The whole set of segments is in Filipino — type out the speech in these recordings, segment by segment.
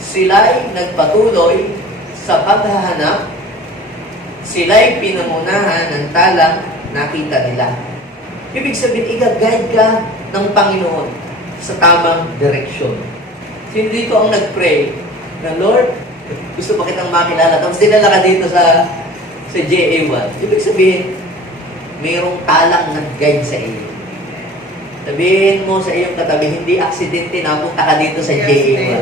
Sila'y nagpatuloy sa paghahanap, sila'y pinamunahan ng talang nakita nila. Ibig sabihin, i-guide ka ng Panginoon sa tamang direksyon. Sino dito ang nag-pray na, Lord, gusto pa kitang makilala. Tapos dinala ka dito sa JA1. Ibig sabihin, mayroong talang nag-guide sa iyo. Sabihin mo sa iyong katabi, hindi aksidente na punta ka dito sa JA1.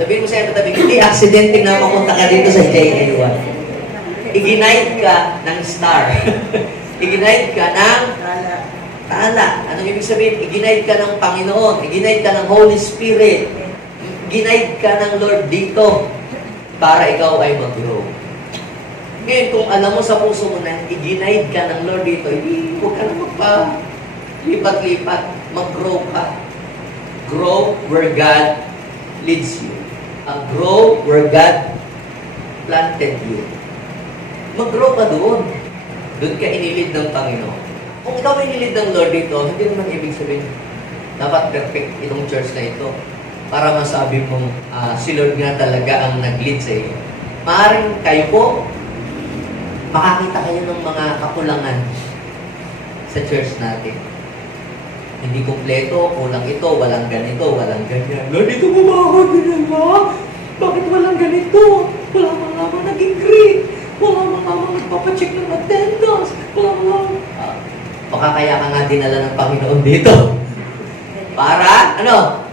Sabihin mo sa iyong katabi, hindi aksidente na mapunta ka dito sa JA1. I-guide ka ng star. I-guide ka ng tala. Anong ibig sabihin? I-guide ka ng Panginoon. I-guide ka ng Holy Spirit. I-guide ka ng Lord dito para ikaw ay mag-grow. Ngayon, kung alam mo sa puso mo na i-guide ka ng Lord dito, huwag ka na magpa-lipat-lipat. Mag-grow ka. Grow where God leads you. Grow where God planted you. Mag-grow ka doon. Doon ka inilid ng Panginoon. Kung ikaw ay inilid ng Lord dito, hindi naman ibig sabihin, dapat perfect itong church na ito para masabi mong si Lord nga talaga ang nag-lead sa iyo. Maaaring kayo po, makakita kayo ng mga kakulangan sa church natin. Hindi kumpleto, kulang ito, walang ganito, walang ganyan. Lord, dito mo ba ako dinala? Bakit walang ganito? Wala mga naging grade. Wala mga nagpapacheck ng attendance. Wala baka kaya ka nga dinala ng Panginoon dito. Para, ano?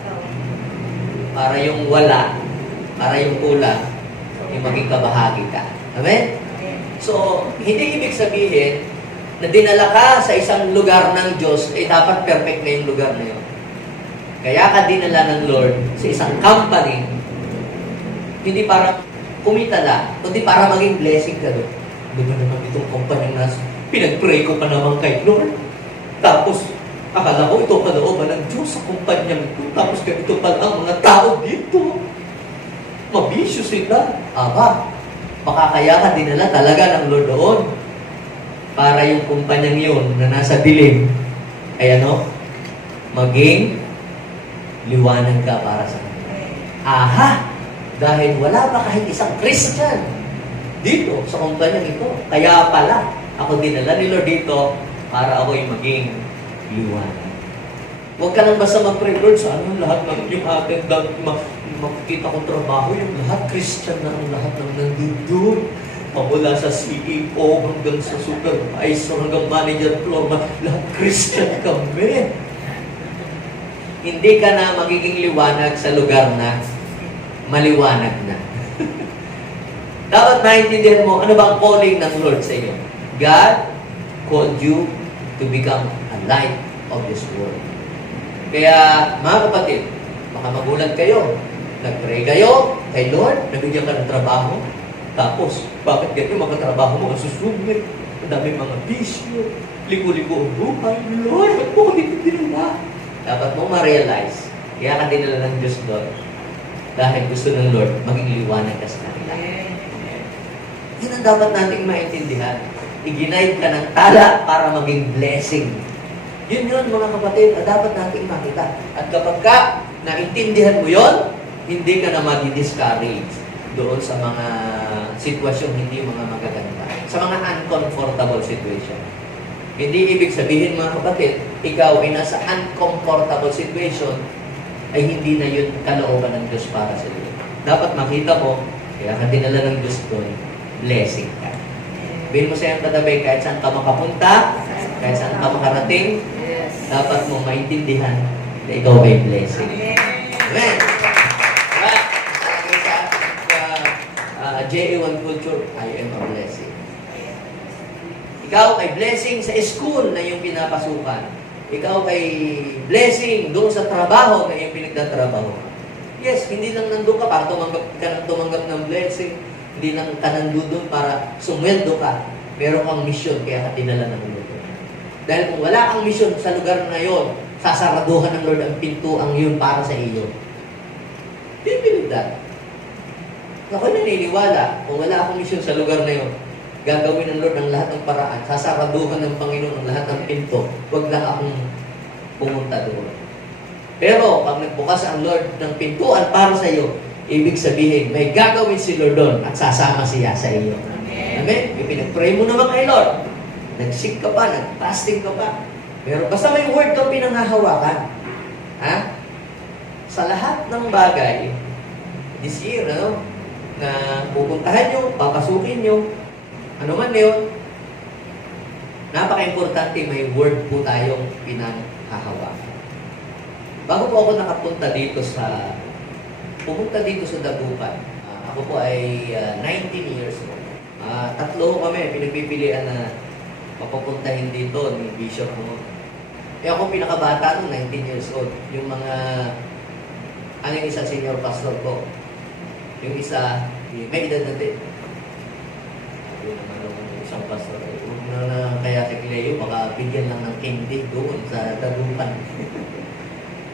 Para yung wala, para yung kulang, yung maging kabahagi ka. Amen? So, hindi ibig sabihin na dinala ka sa isang lugar ng Diyos, dapat perfect na yung lugar na yun. Kaya ka dinala ng Lord sa isang company, hindi para kumita lang, kundi para maging blessing ka doon. Ano ba naman itong company na pinag-pray ko pa naman kay Lord? Tapos, akala ko ito kalooban ng Diyos sa kumpanyang ito. Tapos ganito pala ang mga tao dito. Mabisyo sila. Baka kaya ka dinala talaga ng Lord doon para yung kumpanyang yun na nasa dilim ay maging liwanag ka para sa kanila. Dahil wala pa kahit isang Christian dito sa kumpanyang ito. Kaya pala, ako dinala ni Lord dito para ako'y maging liwanag. Huwag ka lang basta mag-pray, Lord, sa lahat ng yung atin, makikita kong trabaho, yung lahat Christian na ang lahat ng nandito. Mula sa CEO hanggang sa supervisor, hanggang manager floor, lahat Christian kami. Hindi ka na magiging liwanag sa lugar na maliwanag na. Dapat maintindihan mo, ano bang calling ng Lord sa iyo? God called you to become a light of this world. Kaya, mga kapatid, baka magulat kayo. Nag-pray kayo kay Lord, nabigyan ka ng trabaho. Tapos, bakit ganyan mga trabaho mo? Susubmit. Ang dami mga bisyo. Ligo-ligo ang buhay. Lord, ba't mo ko dito dinala? Dapat mo ma-realize. Kaya ka dinala ng Diyos doon. Dahil gusto ng Lord, maging liwanag ka sa kanila. Yun ang dapat nating maintindihan. I-guide ka ng tala para maging blessing. Yun mga kapatid, dapat nating makita. At kapag ka naintindihan mo yun, hindi ka na madi-discourage doon sa mga sitwasyon hindi mga magaganda. Sa mga uncomfortable situation. Hindi ibig sabihin mga kapatid, ikaw ay nasa uncomfortable situation, ay hindi na yun kalooban ng Diyos para sa iyo. Dapat makita mo, kaya ka dinala ng Diyos doon, blessing ka. Sabihin mo sa iyong katabi, kahit saan ka makapunta, kahit saan ka makarating, dapat mo maintindihan na ikaw ay blessing. Amen! JA1 Culture, I am a blessing. Ikaw ay blessing sa school na iyong pinapasukan. Ikaw ay blessing doon sa trabaho na iyong pinagtatrabaho. Yes, hindi lang nandun ka para tumanggap ng blessing. Hindi lang ka nandun doon para sumweldo ka. Meron kang mission, kaya ka dinala ng Lord. Dahil kung wala kang mission sa lugar na yon, sasaraduhan ng Lord ang pintuang yun para sa iyo. Do you believe that? Ako'y naniniwala, kung wala akong mission sa lugar na yun, gagawin ng Lord ang lahat ng paraan, sasaraduhan ng Panginoon ang lahat ng pinto, huwag lang akong pumunta doon. Pero, pag nagbukas ang Lord ng pintuan para sa iyo, Ibig sabihin, may gagawin si Lord doon at sasama siya sa iyo. Amen? Ipinag-pray mo naman kay Lord. Nag-seek ka pa, nag-fasting ka pa. Pero basta may word kang pinanghahawakan. Ha? Sa lahat ng bagay, this year, na pupuntahan nyo, papasukin nyo, ano man yun, napaka-importante may word po tayong pinanghahawakan. Bago po ako nakapunta dito pumunta dito sa Dagupan, ako po ay 19 years old. Tatlo kami, pinagpipilian na mapapuntahin dito ni Bishop mo. Ako pinakabata nung 19 years old. Yung mga, yung isa senior pastor ko. Yung isa, may edad na din. Yung naman yung isang pastor. Kaya si Cleo, baka bigyan lang ng candy doon sa Dagupan.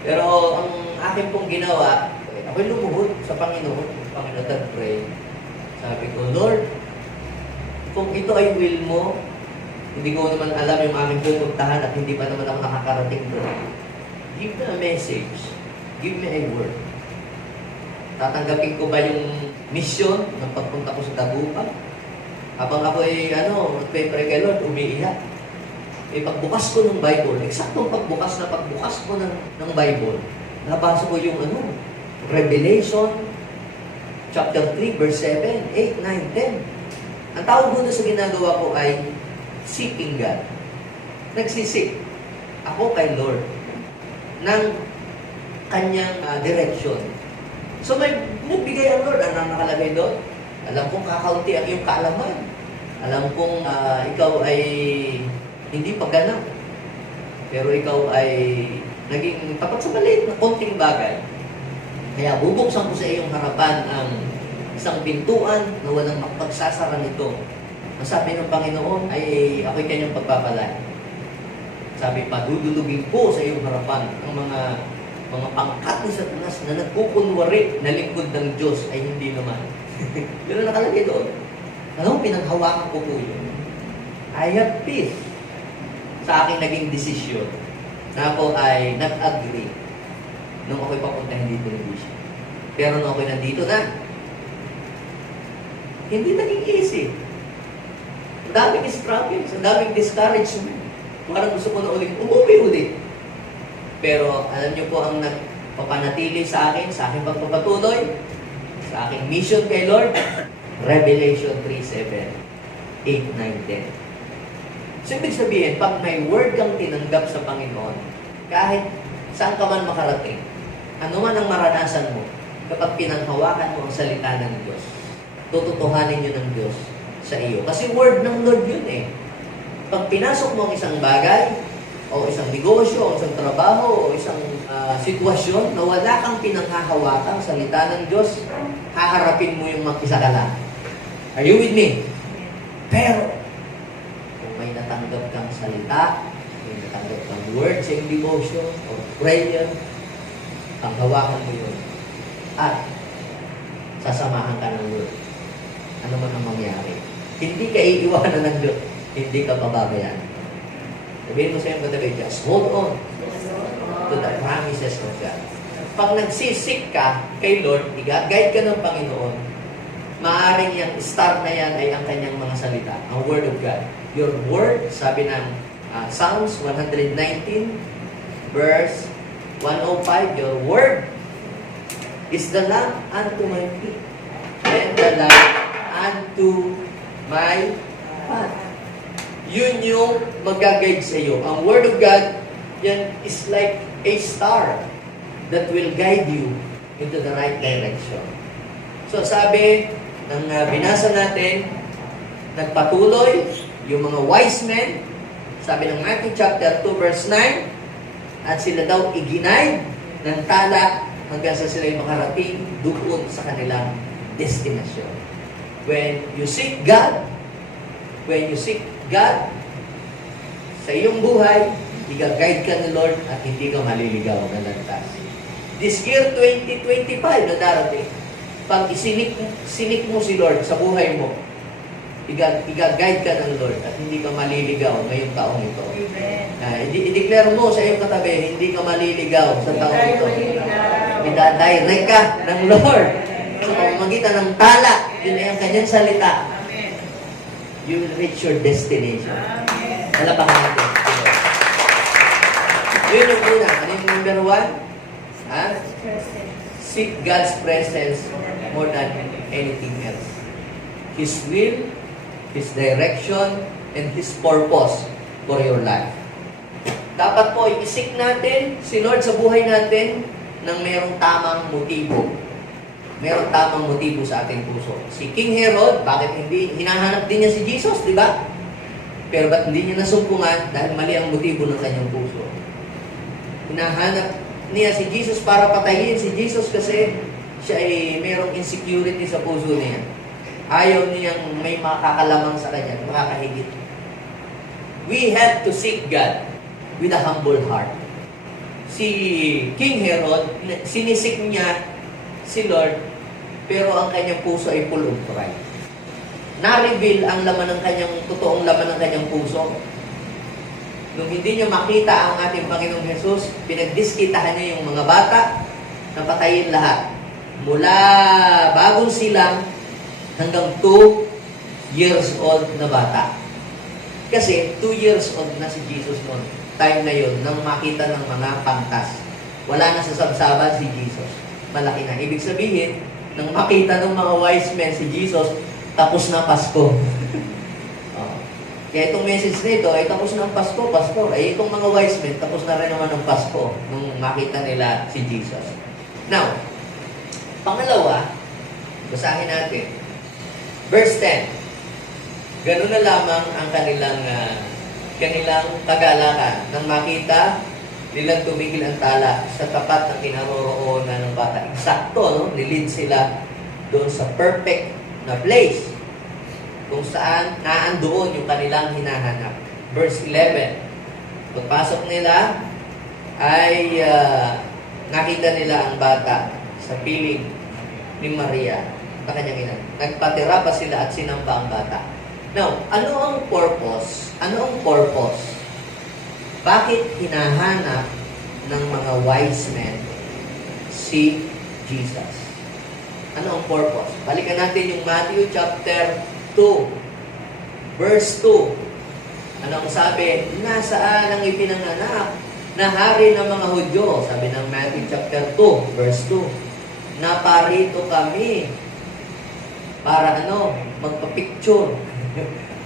Pero ang akin pong ginawa, ako'y lumuhod sa Panginoon. Panginoon, nag-pray. Sabi ko, Lord, kung ito ay will mo, hindi ko naman alam yung aming pupuntahan at hindi pa naman ako nakakarating doon. Give me a message. Give me a word. Tatanggapin ko ba yung mission ng pagpunta ko sa Dagupan? Habang ako ay, nagpe-pray kay Lord, umiiyak. Pagbukas ko ng Bible, eksaktong pagbukas ko ng Bible, nabasa ko yung Revelation, chapter 3, verse 7, 8, 9, 10. Ang tawag ko sa ginagawa ko ay seeking God. Nagsisik ako kay Lord ng kanyang direction. So may nagbigay ang Lord. Ano nakalagay doon? Alam kong kakaunti ang iyong kaalaman. Alam kong ikaw ay hindi pagganap. Pero ikaw ay naging tapat sa maliit na konting bagay. Kaya bubuksan ko sa iyong harapan ang isang pintuan na walang mapagsasara nito. Ang sabi ng Panginoon ay ako'y kanyang pagpapalay. Sabi pa, dudulugin ko sa iyong harapan ang mga pangkat ni Satanas na nagkukunwari na lingkod ng Diyos ay hindi naman. Yun ang nakalagay doon. Pinanghawakan ko po yun. I have peace sa aking naging desisyon na ako ay nag-agree nung ako'y papuntahin dito ng Bishop. Pero nung ako'y nandito na, hindi naging easy. Ang daming struggles, ang daming discouragement. Parang gusto ko na umuwi ulit. Pero alam niyo po ang nagpapanatili sa akin pagpapatuloy, sa aking mission kay Lord, Revelation 3:7, 8, 9, 10. So, ibig sabihin, pag may word kang tinanggap sa Panginoon, kahit saan ka man makarating, ano man ang maranasan mo, kapag pinanghawakan mo ang salita ng Diyos, tututuhanin yun ng Diyos sa iyo. Kasi word ng Lord yun eh. Pag pinasok mo ang isang bagay, o isang negosyo, o isang trabaho, o isang sitwasyon na wala kang pinanghahawakan sa salita ng Diyos, haharapin mo yung mag-isa ka lang. Are you with me? Pero, kung may natanggap kang salita, may natanggap kang word sa iyong devotion, or prayer, panghawakan mo yun. At, sasamahan ka ng word. Ano man ang mangyari. Hindi ka iiwanan ng Diyos. Hindi ka pababayaan. Sabihin mo sa iyong katabi, just hold on to the promises of God. Pag nagsisik ka kay Lord, i-guide ka ng Panginoon, maaaring yung star na yan ay ang kanyang mga salita, ang Word of God. Your Word, sabi ng Psalms 119, verse 105, your Word is the lamp unto my feet, and the light unto my path. Yun yung mag-guide sa iyo. Ang Word of God, yan is like a star that will guide you into the right direction. So sabi ng binasa natin, nagpatuloy yung mga wise men, sabi ng Matthew chapter 2 verse 9, at sila daw iginay ng tala hanggang sa sila makarating doon sa kanilang destination. When you seek God sa iyong buhay, i-guide ka ni Lord at hindi ka maliligaw na landas. This year 2025 na darating, pag sinik mo si Lord sa buhay mo, i-guide ka ng Lord at hindi ka maliligaw ngayong taong ito. I-declare mo sa iyong katabi, hindi ka maliligaw sa taong ito. I-direct ka ng Lord pamamagitan ng tala, yun ay ang kanyang salita, you will reach your destination. Nalapakan natin. Yun yung una. Ano yung number one? Seek God's presence more than anything else. His will, His direction, and His purpose for your life. Dapat po, i-seek natin si Lord sa buhay natin ng mayroong tamang motibo. Mayroong tamang motibo sa ating puso. Si King Herod, bakit hindi? Hinahanap din niya si Jesus, di ba? Pero ba't hindi niya nasumpungan? Dahil mali ang motibo ng kanyang puso. Hinahanap niya si Jesus para patayin si Jesus kasi siya ay mayroong insecurity sa puso niya. Ayaw niyang may makakalamang sa kanya, makakahigit. We have to seek God with a humble heart. Si King Herod, sinisik niya si Lord, pero ang kanyang puso ay full of pride. Na-reveal ang laman ng kanyang, totoong laman ng kanyang puso. Nung hindi niya makita ang ating Panginoong Jesus, pinagdiskitahan niya yung mga bata na patayin lahat. Mula bagong silang hanggang 2 years old na bata. Kasi 2 years old na si Jesus noon. Time na yun, nang makita ng mga pantas. Wala na sa sabsaban si Jesus. Malaki na. Ibig sabihin, nang makita ng mga wise men si Jesus, tapos na Pasko. Kaya itong message nito ay tapos na ang Pasko, Pasko. Ay itong mga wise men, tapos na rin naman ang Pasko nung makita nila si Jesus. Now, pangalawa, basahin natin. Verse 10. Ganun na lamang ang kanilang kagalakan nang makita nilang tumigil ang tala sa tapat ng kinaroroonan ng bata. Eksakto, no? Nilid sila doon sa perfect na place kung saan naandoon yung kanilang hinahanap. Verse 11. Pagpasok nila ay nakita nila ang bata sa piling ni Maria sa kanyang ina. Nagpatira pa sila at sinamba ang bata. Now, ano ang purpose? Ano ang purpose? Bakit hinahanap ng mga wise men si Jesus? Ano ang purpose? Balikan natin yung Matthew chapter 2, verse 2. Ano ang sabi? Nasaan ang ipinanganak na hari ng mga Hudyo? Sabi ng Matthew chapter 2, verse 2. Naparito kami para magpa-picture.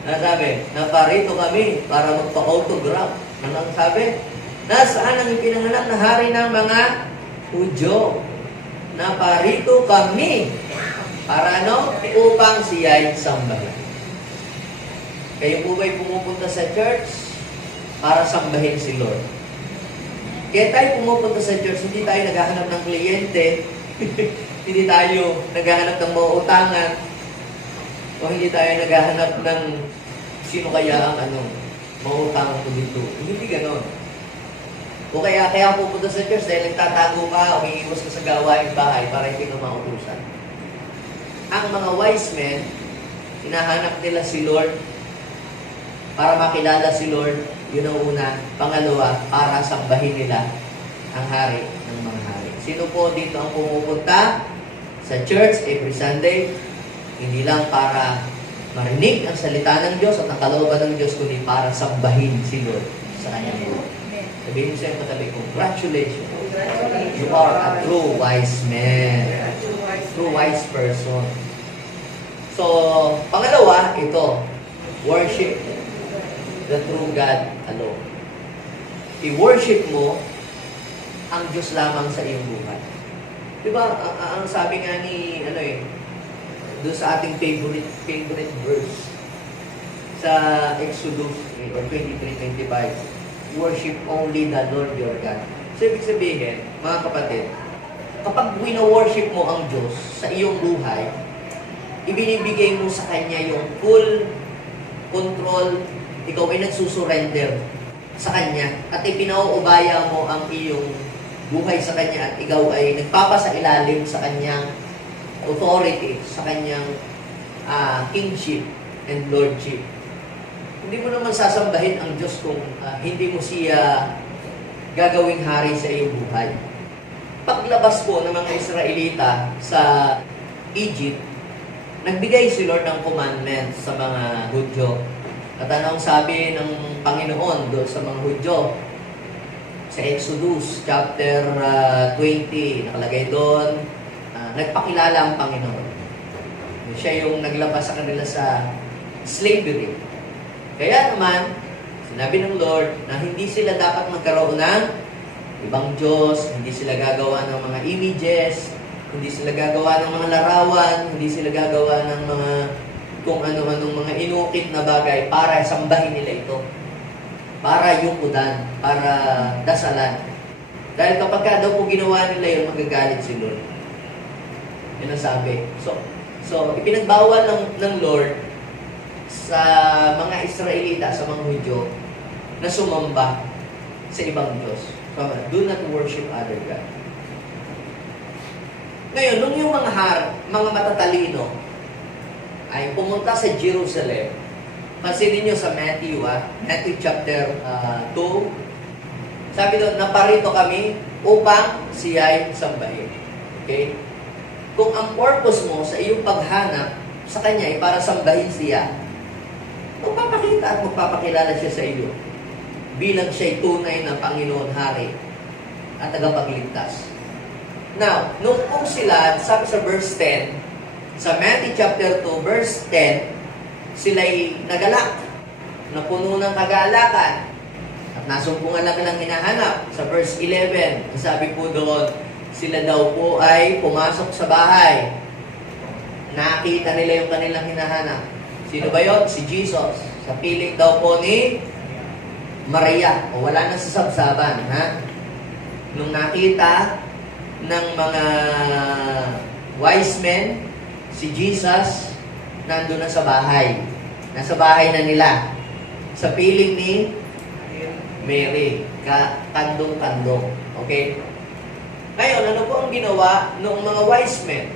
Sabi, naparito kami para magpa-autograph. Ano ang sabi? Nasaan ang ipinanganak na hari ng mga Hudyo? Naparito kami para upang siya'y sambahin. Kayo po ba'y pumupunta sa church para sambahin si Lord? Kaya tayo pumupunta sa church, hindi tayo naghahanap ng kliyente, hindi tayo naghahanap ng mauutangan, o hindi tayo naghahanap ng sino kaya ang mauutangan ko dito. Hindi ganon. O kaya pupunta sa church dahil nagtatago ka, umiiwas ka sa gawain bahay para hindi ka mautusan. Ang mga wise men, hinahanap nila si Lord para makilala si Lord, yun ang una. Pangalawa, para sambahin nila ang hari ng mga hari. Sino po dito ang pumupunta sa church every Sunday? Hindi lang para marinig ang salita ng Diyos at ang kalooban ng Diyos, kundi para sambahin si Lord sa kanyang buhay. Sabihin siya yung katabi, congratulations. You are a true wise man. True wise person. So, pangalawa, ito, worship the true God alone. I-worship mo ang Diyos lamang sa iyong buhay. Diba, ang sabi nga ni, doon sa ating favorite verse sa Exodus 23:25, worship only the Lord your God. So, ibig sabihin, mga kapatid, kapag wino-worship mo ang Diyos sa iyong buhay, ibinibigay mo sa Kanya yung full control, ikaw ay nagsusurrender sa Kanya, at ipinauubaya mo ang iyong buhay sa Kanya, at ikaw ay nagpapasailalim sa Kanyang authority, sa Kanyang kingship and lordship. Hindi mo naman sasambahin ang Diyos kung hindi mo siya gagawing hari sa iyong buhay. Paglabas po ng mga Israelita sa Egypt, nagbigay si Lord ng commandments sa mga Hudyo. At anong sabi ng Panginoon doon sa mga Hudyo? Sa Exodus chapter 20, nakalagay doon, nagpakilala ang Panginoon. Siya yung naglabas sa kanila sa slavery. Kaya naman, sinabi ng Lord na hindi sila dapat magkaroon ng ibang Diyos, hindi sila gagawa ng mga images, hindi sila gagawa ng mga larawan, hindi sila gagawa ng mga kung ano-anong mga inukit na bagay para sambahin nila ito. Para yukudan, para dasalan. Dahil kapag ka daw po ginawa nila yun, magagalit si Lord. Yan ang sabi. So ipinagbawal ng Lord sa mga Israelita, sa mga Hudyo, na sumamba sa ibang Diyos. So, do not worship other God. Ngayon, nung yung mga matatalino ay pumunta sa Jerusalem, pansinin nyo sa Matthew chapter 2, sabi doon, naparito kami upang siya'y sambahin. Okay? Kung ang purpose mo sa iyong paghanap sa Kanya ay para sambahin siya, magpapakita at magpapakilala siya sa iyo bilang siya'y tunay na Panginoon Hari at tagapagligtas. Now, nung kung sila, sabi sa verse 10, sa Matthew chapter 2, verse 10, sila'y nagalak, na puno ng kagalakan, at nasumpungan lang nilang hinahanap. Sa verse 11, sabi po doon, sila daw po ay pumasok sa bahay. Nakita nila yung kanilang hinahanap. Sino ba yun? Si Jesus. Sa piling daw po ni Maria. O wala na sa sabsaban. Ha? Nung nakita ng mga wise men, si Jesus, nandun na sa bahay. Nasa bahay na nila. Sa piling ni Mary. Kandong-kandong. Okay? Ngayon, ano po ang ginawa noong mga wise men?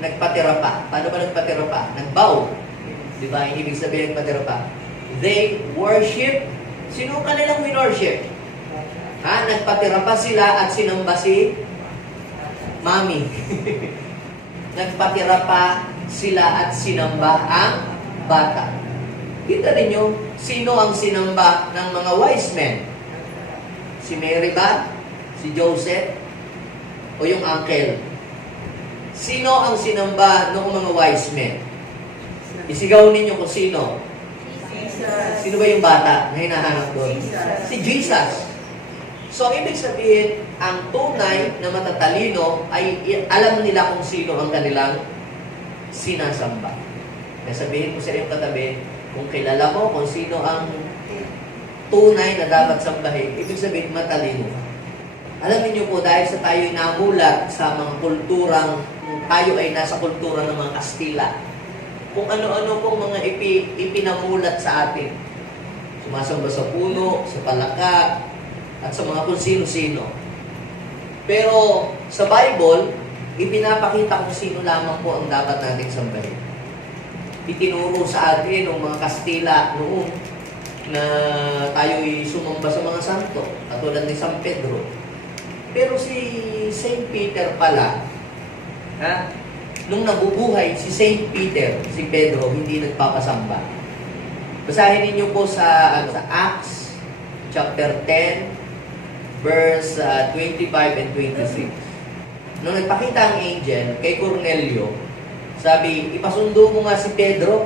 Nagpatira pa. Paano ba nagpatira pa? Nagbow. Di ba? Ibig sabihin nagpatira pa. They worship. Sino kanilang winorship? Ha? Nagpatira pa sila at sinamba si Mami. Nagpatira pa sila at sinamba ang bata. Kita ninyo, sino ang sinamba ng mga wise men? Si Mary ba? Si Joseph? O yung uncle? Sino ang sinamba ng mga wise men? Isigaw ninyo kung sino. Jesus. Sino ba yung bata na hinahanap doon? Si Jesus. So, ibig sabihin, ang tunay na matatalino ay alam nila kung sino ang kanilang sinasamba. Kaya sabihin ko sa iyong katabi, kung kilala mo kung sino ang tunay na dapat sambahin, ibig sabihin matalino ka. Alam niyo po, dahil sa tayo'y namulat sa mga kulturang, tayo ay nasa kultura ng mga Kastila, kung ano-ano pong mga ipinamulat sa atin. Sumasamba sa puno, sa palaka, at sa mga kung sino-sino. Pero sa Bible, ipinapakita kung sino lamang po ang dapat nating sambahin. Itinuro sa atin ng mga Kastila noon na tayo'y sumamba sa mga santo, katulad ni San Pedro. Pero si Saint Peter pala, nung nabubuhay si Saint Peter, si Pedro, hindi nagpapasamba. Basahin niyo po sa Acts chapter 10, verse 25 and 26. Nung nagpakita ang angel kay Cornelio, sabi, ipasundo mo nga si Pedro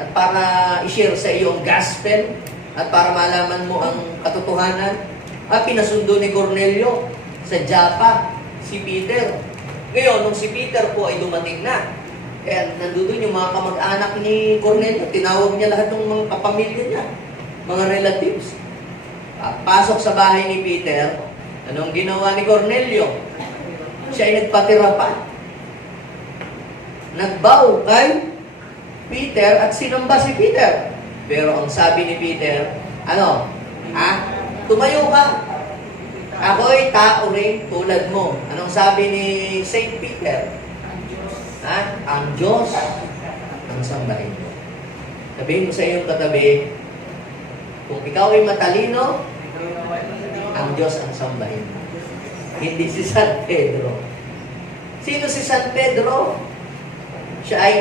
at para i-share sa iyo ang gospel at para malaman mo ang katotohanan. Pinasundo ni Cornelio sa Joppa si Peter. Ngayon, nung si Peter po ay dumating na, kaya nandun yung mga kamag-anak ni Cornelio, tinawag niya lahat ng mga kapamilya niya, mga relatives. Pasok sa bahay ni Peter, anong ginawa ni Cornelio? Siya ay nagpatira pa. Nagbow kay Peter at sinamba si Peter. Pero ang sabi ni Peter, tumayo ka. Ako'y tao rin tulad mo. Anong sabi ni Saint Peter? Ang Diyos ang sambahin mo. Sabihin mo sa iyong katabi, kung ikaw ay matalino, ang Diyos ang sambahin mo. Hindi si San Pedro. Sino si San Pedro? Siya ay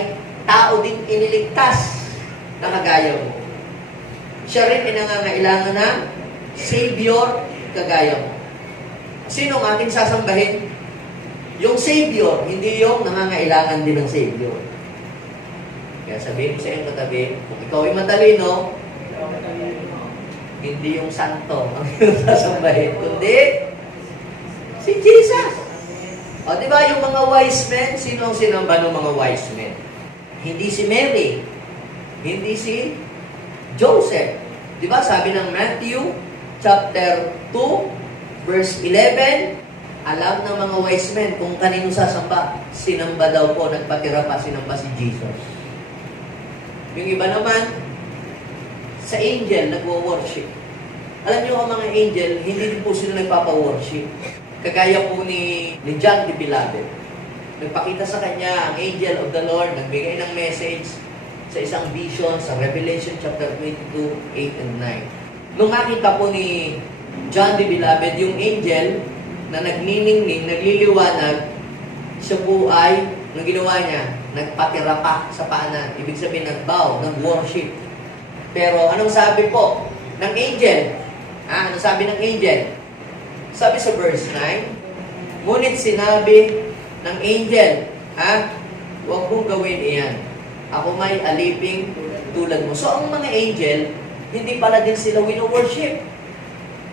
tao din iniligtas na kagaya mo. Siya rin ay nangangailangan ng Savior kagaya mo. Sino ang ating sasambahin? Yung Savior, hindi yung nangangailangan din ng Savior. Kaya sabihin ko sa iyong katabi, kung ikaw ay matalino, hindi yung santo ang iyong sasambahin, kundi si Jesus. O, di ba yung mga wise men, sino ang sinamba ng mga wise men? Hindi si Mary, hindi si Joseph. Di ba sabi ng Matthew chapter 2, verse 11, alam ng mga wise men kung kanino sasamba. Sinamba daw po, nagpatira pa, sinamba si Jesus. Yung iba naman, sa angel, nagwo-worship. Alam niyo ang mga angel, hindi din po sila nagpapa-worship. Kagaya po ni John the Beloved. Nagpakita sa kanya ang angel of the Lord, nagbigay ng message sa isang vision sa Revelation chapter 22, 8 and 9. Nung makita po ni John the Beloved, yung angel na nagniningning, nagliliwanag, siya po ay, nang ginawa niya, nagpatira pa sa paanan. Ibig sabihin, nag-bow, nag-worship. Pero anong sabi po ng angel? Anong sabi ng angel? Sabi sa verse 9, ngunit sinabi ng angel, huwag mong gawin iyan. Ako may aliping tulad mo. So, ang mga angel, hindi pala din sila wino-worship.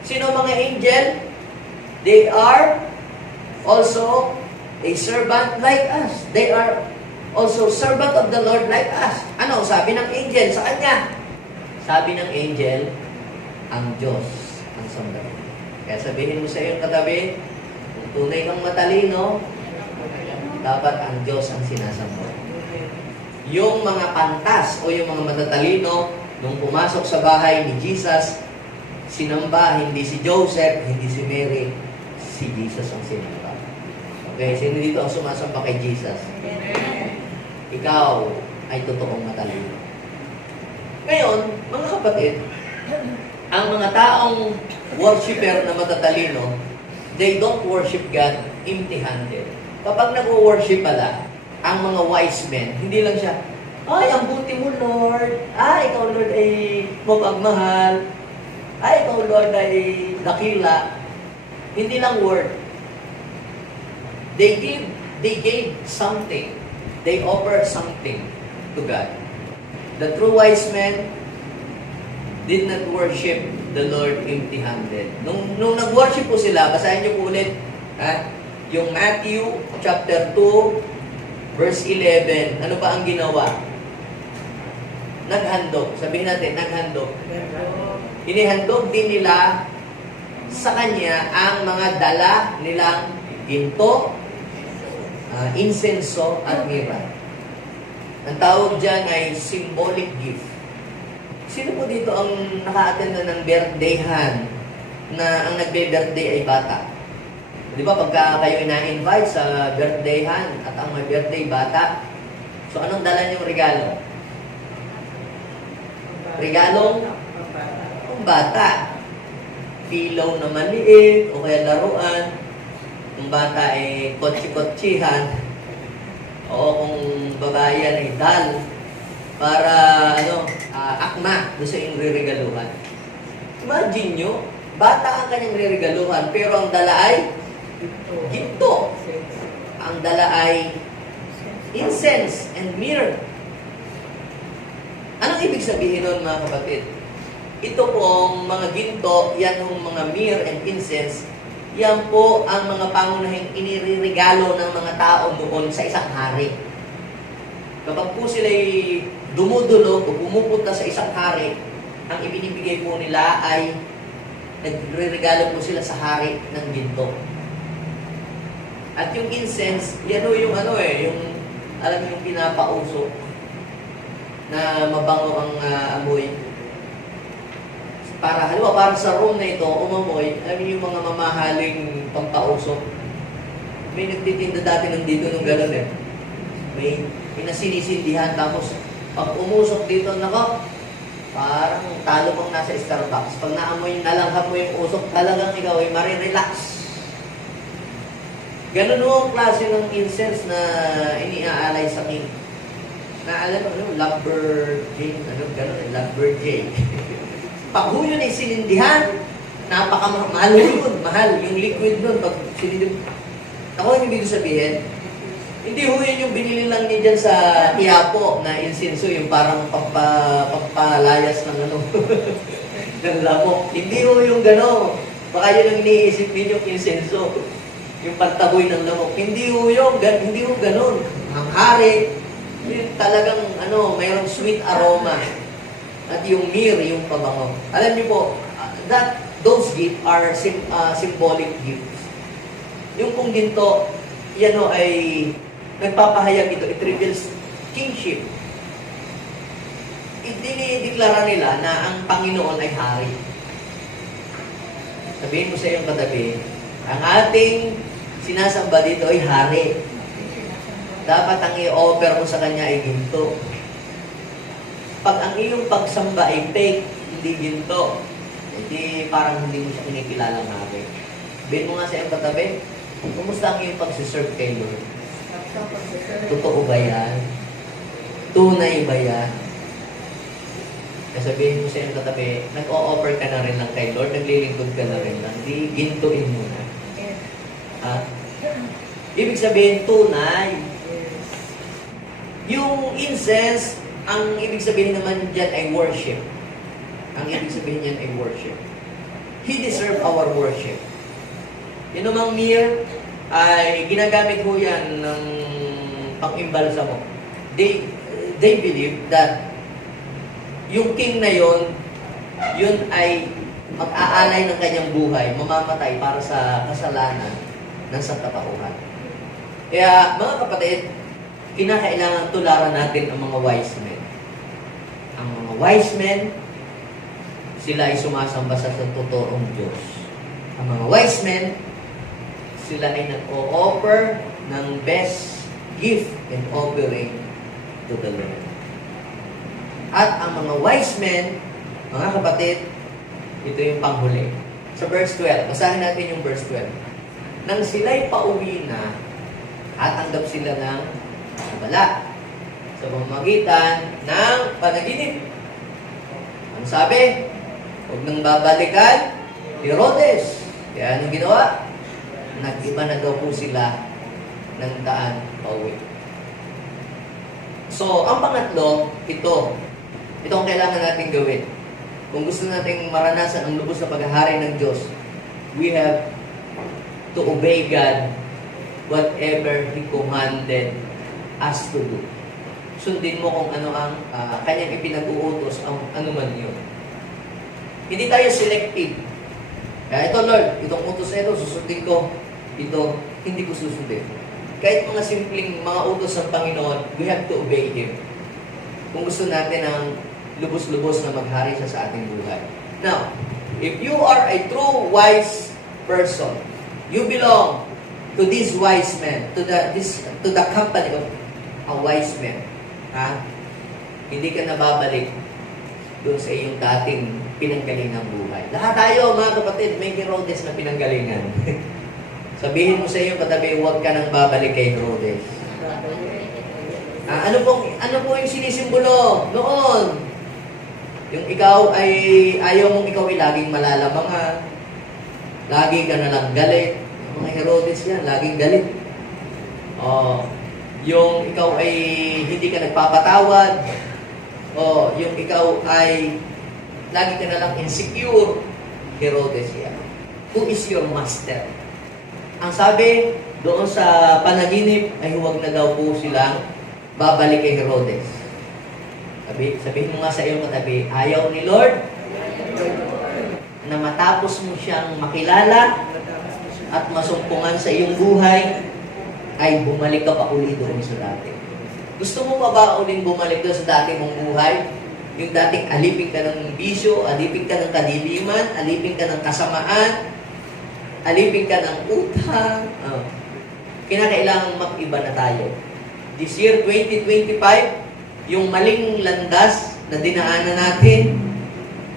Sino mga angel? They are also a servant like us. They are also servant of the Lord like us. Ano sabi ng angel sa kanya? Sabi ng angel, ang Diyos ang sambahin. Kaya sabihin mo sa iyong katabi, kung tunay kang matalino, dapat ang Diyos ang sinasamba. Yung mga pantas o yung mga matatalino, nung pumasok sa bahay ni Jesus, sinamba hindi si Joseph, hindi si Mary, si Jesus ang sinamba. Okay, sino dito ang sumasamba kay Jesus? Ikaw ay totoong matalino. Ngayon, mga kapatid, ang mga taong worshiper na matatalino, they don't worship God empty-handed. Kapag nag-worship pala, ang mga wise men, hindi lang siya, ay, ang buti mo, Lord. Ay, ikaw, Lord, ay mapagmahal. Ay, ikaw, Lord, ay dakila. Hindi lang word. They gave something. They offer something to God. The true wise men did not worship the Lord empty-handed. Nung nag-worship po sila, basahin niyo po ulit, yung Matthew chapter 2, verse 11, ano ba ang ginawa? Naghandog. Sabihin natin, naghandog. Inihandog din nila sa kanya ang mga dala nilang ginto, insenso, at myrrh. Ang tawag dyan ay symbolic gift. Sino po dito ang naka-attend na ng birthdayhan na ang nagbe-birthday ay bata? Di ba pagka kayo ina-invite sa birthdayhan at ang may birthday bata, so anong dala niyong regalo? Regalong bata. Pilaw na maliit o kaya laruan. Kung bata ay kotsi-kotsihan o kung babae yan ay dal para akma doon sa inyong riregaluhan. Imagine nyo, bata ang kanyang riregaluhan pero ang dala ay ginto. Ang dala ay incense and myrrh. Anong ibig sabihin nun, mga kapatid? Ito pong mga ginto, yan yung mga myrrh and incense, yan po ang mga pangunahing iniririgalo ng mga tao noon sa isang hari. Kapag po sila'y dumudulog o pumupunta sa isang hari, ang ibinibigay po nila ay nagre-regalo po sila sa hari ng ginto. At yung incense, yan o yung yung alam yung pinapausok na mabango ang amoy. Para sa room na ito, umamoy, yung mga mamahaling pampausok. May nagtitinda dati nandito nung gano'n May pinasinisindihan, tapos pag umusok dito, nako, parang talo pang nasa Starbucks. Pag naamoy, nalanghap mo yung usok, talagang ikaw ay marirelax. Ganun ho ang klase ng incense na iniaalay sa king. Naalala mo, lovebird Jane, gano'n, lovebird Jane. Pag ho yun ay sinindihan, napakamahal yun, mahal. Yung liquid nun, pag sinindihan. Ako yung ibig sabihin, hindi ho yun yung binili lang niya dyan sa Quiapo na insenso, yung parang pampalayas ng ng lamok. Hindi ho yung gano'n. Baka yun ang iniisip ninyong insenso. Yung pantaboy ng lamok. Hindi ho ganun. Ang hari, yung talagang mayroong sweet aroma. At yung myrrh, yung pabango. Alam niyo po, those gifts are symbolic gifts. Yung kung ginto, yan o ay nagpapahayag ito, it reveals kingship. Dinideklara nila na ang Panginoon ay hari. Sabihin mo sa iyong katabi, ang ating sinasamba dito ay hari. Dapat ang i-offer mo sa kanya ay ginto. Pag ang iyong pagsamba ay fake, hindi ginto, hindi parang hindi mo siya kinikilalang hari. Sabihin mo nga sa iyong katabi, kumusta ang iyong pagsiserve kay Lord? Totoo ba yan? Tunay ba yan? Sabihin mo sa iyong katabi, nag-o-offer ka na rin lang kay Lord, naglilingkod ka na rin lang, di gintuin mo na. Ha? Ibig sabihin, tunay. Yung incense, ang ibig sabihin naman dyan ay worship. Ang ibig sabihin dyan ay worship. He deserves our worship. Yun namang myrrh, ay ginagamit ho yan ng pang-imbalsa mo. They believe that yung king na yun ay mag-aalay ng kanyang buhay, mamamatay para sa kasalanan ng sangkatauhan. Kaya, mga kapatid, kinakailangan tularan natin ang mga wise men. Ang mga wise men, sila ay sumasamba sa totoong Diyos. Ang mga wise men, sila ay nag-o-offer ng best gift and offering to the Lord. At ang mga wise men, mga kapatid, ito yung panghuli. Sa verse 12, basahin natin yung verse 12. Nang sila'y pauwi na, tatanggap sila ng bala sa pamamagitan ng panaginip. Ang sabi, huwag nang babalikan, Herodes. Kaya anong ginawa? Nag-iba na daw po sila ng daan pauwi. So, ang pangatlo, ito ang kailangan natin gawin. Kung gusto nating maranasan ang lubos na paghahari ng Diyos, we have to obey God whatever He commanded us to do. Sundin mo kung ano ang kanyang ipinag-uutos, ano man yun. Hindi tayo selective. Kaya ito, Lord, itong utos na ito, susundin ko. Ito, hindi ko susundin. Kahit mga simpleng mga utos ng Panginoon, we have to obey Him. Kung gusto natin ang lubos-lubos na maghari siya sa ating buhay. Now, if you are a true wise person, you belong to these wise men, to the company of a wise man. Ha? Hindi ka nababalik doon sa iyong dating pinanggalingang buhay. Lahat tayo, mga kapatid, may Herodes na pinanggalingan. Sabihin mo sa iyong katabi, huwag ka nang babalik kay Herodes. Ano po yung sinisimbolo noon? Yung ikaw ay, ayaw mong ikaw ay laging malalamangan. Lagi ka na lang galit. Yung mga Herodes yan, laging galit. Yung ikaw ay hindi ka nagpapatawad. Yung ikaw ay lagi ka na lang insecure. Herodes yan. Who is your master? Ang sabi doon sa panaginip ay huwag na daw po silang babalik kay Herodes. Sabihin mo nga sa iyong katabi, ayaw ni Lord na matapos mo siyang makilala at masumpungan sa iyong buhay, ay bumalik ka pa uli doon sa dati. Gusto mo pa ba uling bumalik doon sa dati mong buhay? Yung dating alipin ka ng bisyo, alipin ka ng kadiliman, alipin ka ng kasamaan, alipin ka ng utang. Kinakailangan mag-iba na tayo. This year, 2025, yung maling landas na dinaanan natin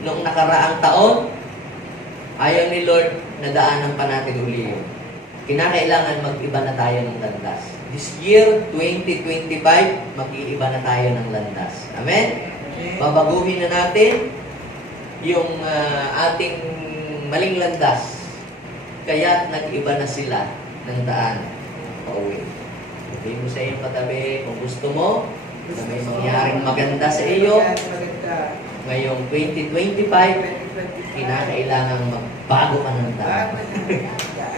noong nakaraang taon, ayaw ni Lord na daanan pa natin uli yun. kinakailangan mag-iba na tayo ng landas. This year, 2025, mag-iiba na tayo ng landas. Amen? Babaguhin na natin yung ating maling landas. Kaya nag-iba na sila ng daan pauwi. Sabihin mo sa iyong katabi, kung gusto mo, na may mangyaring maganda sa iyo, ngayong 2025, kinakailangan magbago ka ng daan.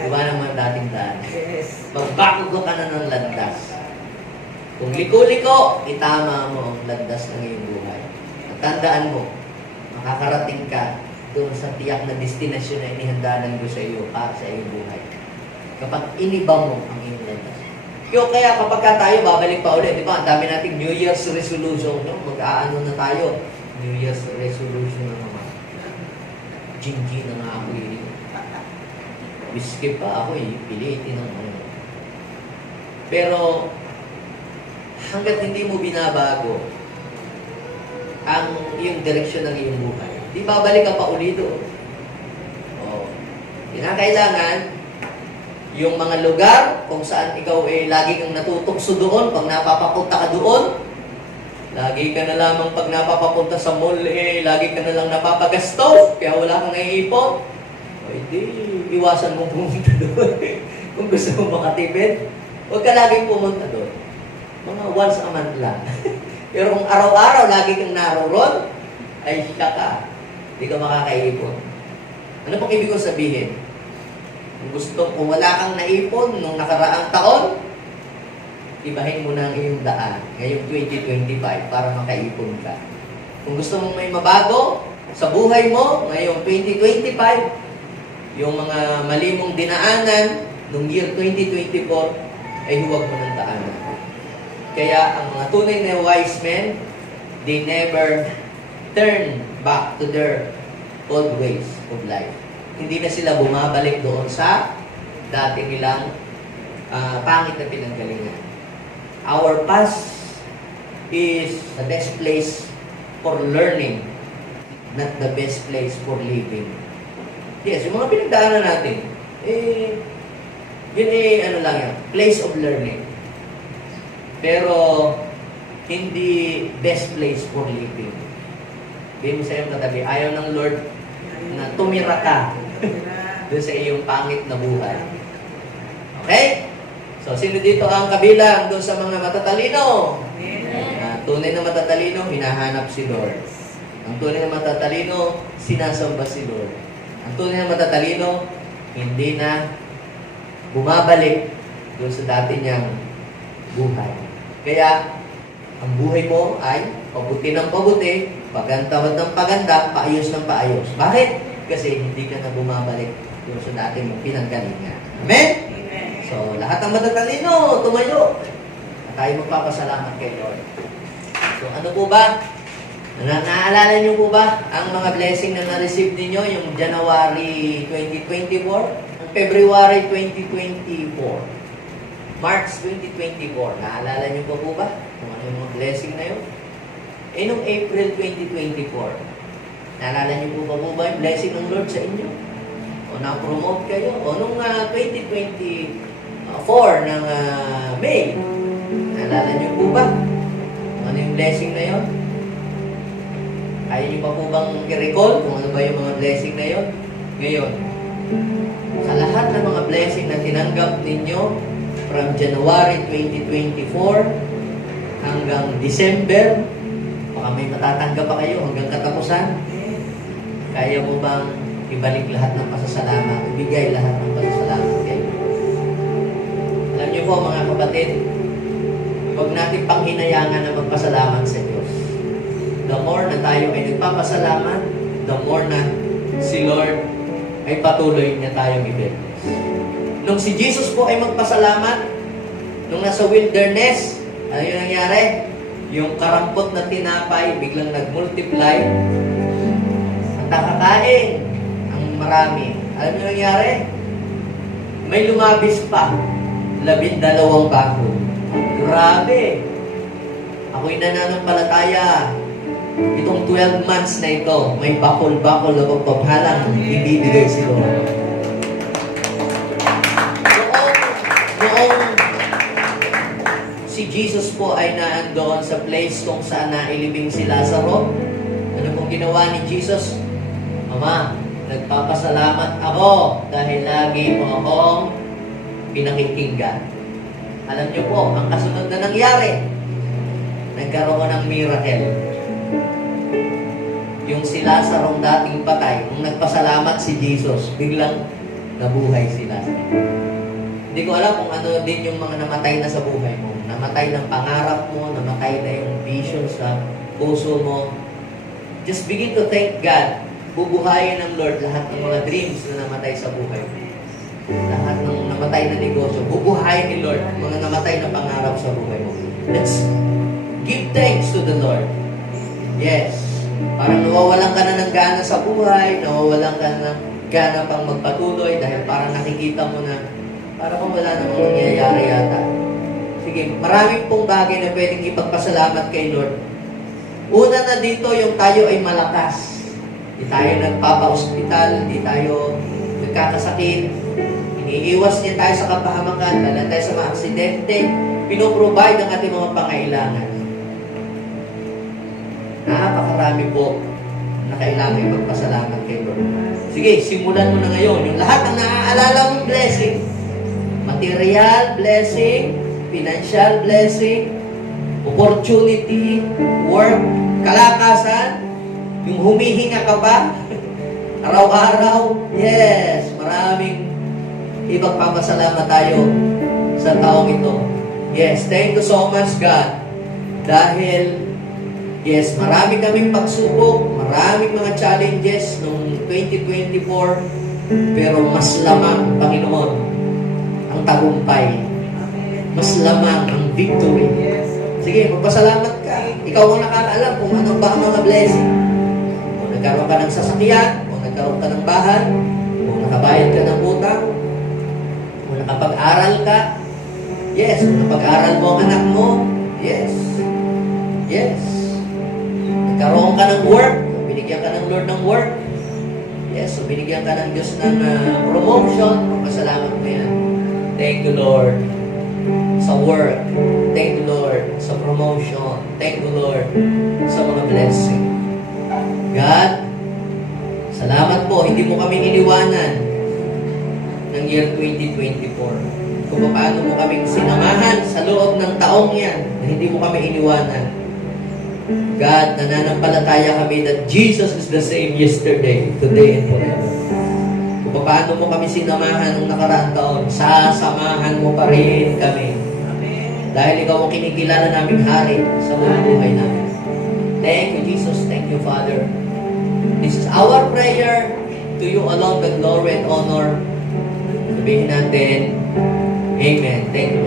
Iba naman dating daan. Magbago ka na ng landas. Kung liko-liko, itama mo ang landas ng iyong buhay. At tandaan mo, makakarating ka doon sa tiyak na destinasyon na inihanda ng Diyos sa iyo para sa iyong buhay. Kapag iniba mo ang iyong landas. Kaya kapag tayo, babalik pa ulit. Di ba? Ang dami nating New Year's resolution. No? Mag-aano na tayo. New Year's resolution na naman. Gingy na nga ako yun. Whiskey pa ako pilitin ng ano. Pero, hanggat hindi mo binabago ang iyong direksyon ng iyong buhay, di babalik ka pa ulit doon. Kinakailangan yung mga lugar kung saan ikaw lagi kang natutokso doon, pag napapapunta ka doon, lagi ka na lamang pag napapapunta sa mall, lagi ka na lang napapagastos, kaya wala kang naiipon. Hindi, iwasan mo pumunta doon. Kung gusto mo makatipid, huwag ka laging pumunta doon. Mga once a month lang. Pero kung araw-araw lagi kang naroon, ay siya ka. Hindi ka makakaipon. Ano pong ibig kong sabihin? Kung wala kang naipon nung nakaraang taon, ibahin mo na ang iyong daan ngayong 2025 para makaipon ka. Kung gusto mong may mabago sa buhay mo ngayong 2025, yung mga mali mong dinaanan noong year 2024 ay huwag mo ng daanan. Kaya ang mga tunay na wise men, they never turn back to their old ways of life. Hindi na sila bumabalik doon sa dati nilang pangit na pinanggalingan. Our past is the best place for learning, not the best place for living. Yes, yung mga pinagdaanan natin, yun ano lang yan, place of learning. Pero, hindi best place for living. Hindi mo sa iyong katabi, ayaw ng Lord na tumira ka doon sa iyong pangit na buhay. Okay? So, sino dito ang kabilang doon sa mga matatalino? Tunay na matatalino, hinahanap si Lord. Ang tunay na matatalino, sinasamba si Lord. Ang tunay na matatalino, hindi na bumabalik doon sa dati niyang buhay. Kaya, ang buhay mo ay pabuti ng pabuti, pagantawad ng paganda, paayos ng paayos. Bakit? Kasi hindi ka na bumabalik doon sa dati mong pinanggalingan. Amen? Amen? So, lahat ng matatalino, tumayo. At tayo magpapasalamat kay Lord. So, ano po ba? Naaalala niyo po ba ang mga blessing na na-receive ninyo yung January 2024, February 2024, March 2024? Naaalala niyo po ba kung ano yung mga blessing na yun? Nung April 2024, naalala niyo po ba yung blessing ng Lord sa inyo? O na-promote kayo? O nung 2024 ng May, naalala niyo po ba? Ano yung blessing na yun? Kaya niyo pa po bang i-recall kung ano ba yung mga blessing na yun? Ngayon, sa lahat ng mga blessing na tinanggap ninyo from January 2024 hanggang December, baka may matatanggap pa kayo hanggang katapusan, kaya mo bang ibalik lahat ng pasasalamat, ibigay lahat ng pasasalamat kayo? Alam niyo po mga kapatid, huwag natin panghinayangan na magpasalamat sa Diyos. The more na tayo ay nagpapasalamat, the more na si Lord ay patuloy niya tayong i-bless. Nung si Jesus po ay magpasalamat, nung nasa wilderness, ano yung nangyari? Yung karampot na tinapay, biglang nag-multiply. At nakakain ang marami. Alam yung nangyari? May lumabis pa, 12 bako. Grabe! Ako'y nananampalataya. Itong 12 months na ito, may bakol-bakol na pagpapalang ibibigay si Lord. si Jesus po ay naandoon sa place kung saan nailibing si Lazaro, ano pong ginawa ni Jesus? Ama, nagpapasalamat ako dahil lagi mo akong pinakikinggan. Alam niyo po, ang kasunod na nangyari, nagkaroon ng miracle. Yung si Lazaro dating patay, nung nagpasalamat si Jesus, biglang nabuhay si Lazaro. Hindi ko alam kung ano din yung mga namatay na sa buhay mo. Namatay ng pangarap mo, namatay na yung vision sa puso mo. Just begin to thank God. Bubuhayin ng Lord lahat ng mga dreams na namatay sa buhay mo. Lahat ng namatay na negosyo, bubuhayin ni Lord mga namatay na pangarap sa buhay mo. Let's give thanks to the Lord. Yes. Parang nawawalan ka na ng gana sa buhay, nawawalan ka na ng gana pang magpatuloy dahil parang nakikita mo na para kung wala namang nangyayari yata. Sige, maraming pong bagay na pwedeng ipagpasalamat kay Lord. Una na dito, yung tayo ay malakas. Di tayo nagpapa-hospital, di tayo nagkakasakit. Iniiwas niya tayo sa kapahamakan, dala tayo sa mga aksidente. Pinoprovide ang ating mga pangailangan. Napakarami po na kailangan ipagpasalamat kay Lord. Sige, simulan mo na ngayon. Yung lahat ng naaalala mong blessing, material blessing, financial blessing, opportunity, work, kalakasan, yung humihinga ka ba, araw-araw, yes, maraming ipagpapasalamat tayo sa taong ito. Yes, thank you so much, God. Dahil, yes, marami kaming pagsubok, maraming mga challenges noong 2024, pero mas lamang, Panginoon, ang tagumpay. Mas lamang ang victory. Sige, magpasalamat ka. Ikaw ang nakakaalam kung ano ba ang mga blessing. Kung nagkaroon ka ng sasakyan, kung nagkaroon ka ng bahay, kung nakabayad ka ng utang, kung nakapag-aral ka, yes, kung napag-aral mo ang anak mo, yes, yes. Nagkaroon ka ng work, binigyan ka ng Lord ng work, yes, so binigyan ka ng Diyos ng promotion, magpasalamat mo yan. Thank you, Lord, sa work. Thank you, Lord, sa promotion. Thank you, Lord, sa mga blessing. God, salamat po, hindi mo kami iniwanan ng year 2024. Kung paano mo kaming sinamahan sa loob ng taong yan, na hindi mo kami iniwanan. God, nananampalataya kami that Jesus is the same yesterday, today, and forever. Kung paano mo kami sinamahan ng nakaraang taon, sasamahan mo pa rin kami. Amen. Dahil ikaw ang kinikilala naming hari sa buhay namin. Thank you, Jesus. Thank you, Father. This is our prayer. To you alone the glory and honor. Sabihin natin, Amen. Thank you.